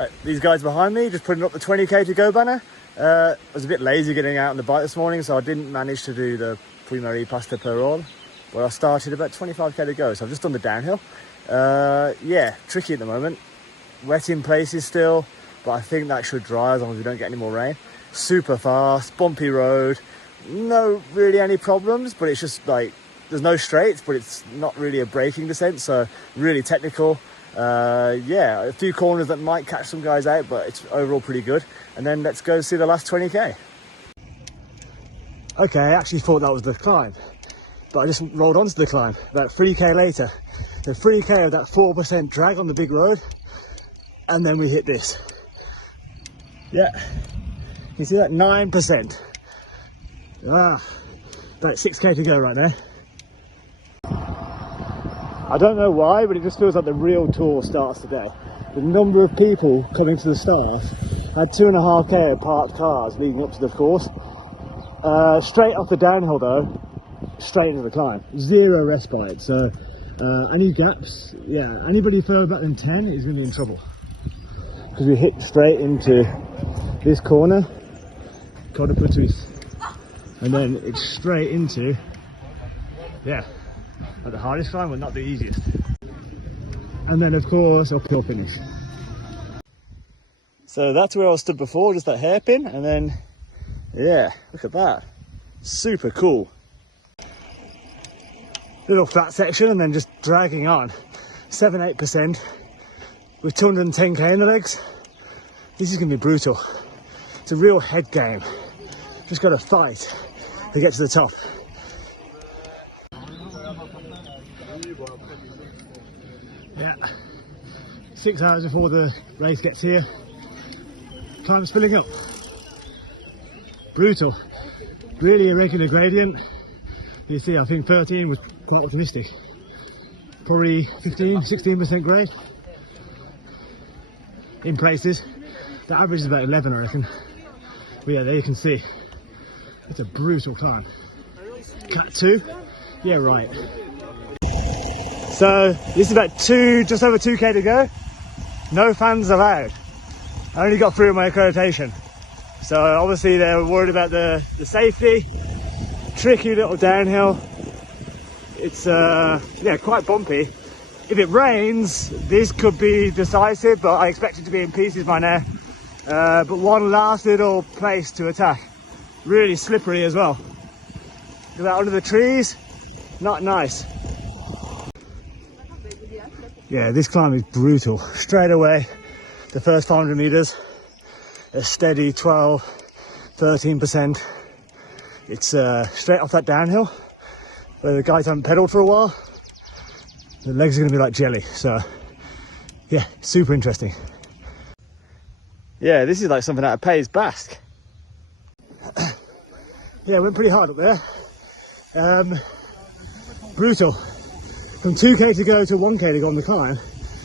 Right, these guys behind me just putting up the 20k to go banner. I was a bit lazy getting out on the bike this morning, so I didn't manage to do the Prima Pasta per all. But I started about 25k to go, so I've just done the downhill. Yeah, tricky at the moment. Wet in places still, but I think that should dry as long as we don't get any more rain. Super fast, bumpy road. No really any problems, but it's just like, there's no straights, but it's not really a braking descent, so really technical. Yeah, a few corners that might catch some guys out, but it's overall pretty good. And then let's go see the last 20k. Okay, I actually thought that was the climb, but I just rolled onto the climb about 3k later. So 3k of that 4% drag on the big road, and then we hit this. Yeah, you see that 9%. About 6k to go right there. I don't know why, but it just feels like the real tour starts today. The number of people coming to the start had 2.5k of parked cars leading up to the course. Straight off the downhill though, straight into the climb. Zero respite, so any gaps, yeah, anybody further back than 10 is going to be in trouble. Because we hit straight into this corner, Col de Pertuis, and then it's straight into, yeah, not the hardest climb, but not the easiest. And then of course uphill finish. So that's where I stood before, just that hairpin, and then yeah, look at that, super cool. Little flat section and then just dragging on 7-8% with 210k in the legs. This is going to be brutal. It's a real head game, just got to fight to get to the top. Yeah, 6 hours before the race gets here, climb's filling up. Brutal, really irregular gradient. You see, I think 13 was quite optimistic. Probably 15-16% grade in places. The average is about 11, I reckon. But yeah, there you can see, it's a brutal climb. Cat 2, yeah, right. So this is about just over 2k to go. No fans allowed. I only got through my accreditation. So obviously they're worried about the safety. Tricky little downhill. It's yeah, quite bumpy. If it rains, this could be decisive, but I expect it to be in pieces by now. But one last little place to attack. Really slippery as well. Look at that under the trees, not nice. Yeah, this climb is brutal. Straight away, the first 500 meters, a steady 12-13%. It's straight off that downhill where the guys haven't pedaled for a while. The legs are going to be like jelly, so yeah, super interesting. Yeah, this is like something out of Pays Basque. Yeah, went pretty hard up there. Brutal. From 2k to go to 1k to go on the climb,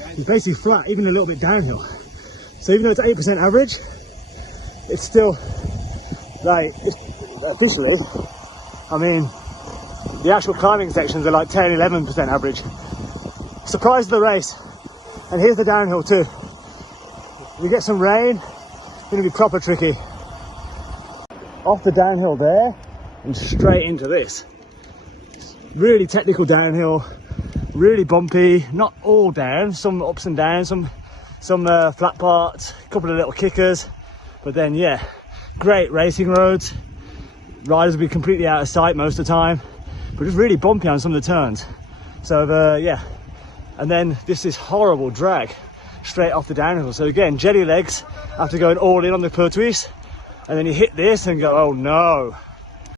it's basically flat, even a little bit downhill. So even though it's 8% average, it's still like, officially, I mean, the actual climbing sections are like 10-11% average. Surprise of the race. And here's the downhill too. We get some rain, it's going to be proper tricky. Off the downhill there and straight into this. Really technical downhill. Really bumpy, not all down, some ups and downs, some flat parts, a couple of little kickers, but then yeah, great racing roads. Riders will be completely out of sight most of the time, but just really bumpy on some of the turns. So yeah, and then this horrible drag straight off the downhill. So again, jelly legs after going all in on the Pertuis, and then you hit this and go, oh no.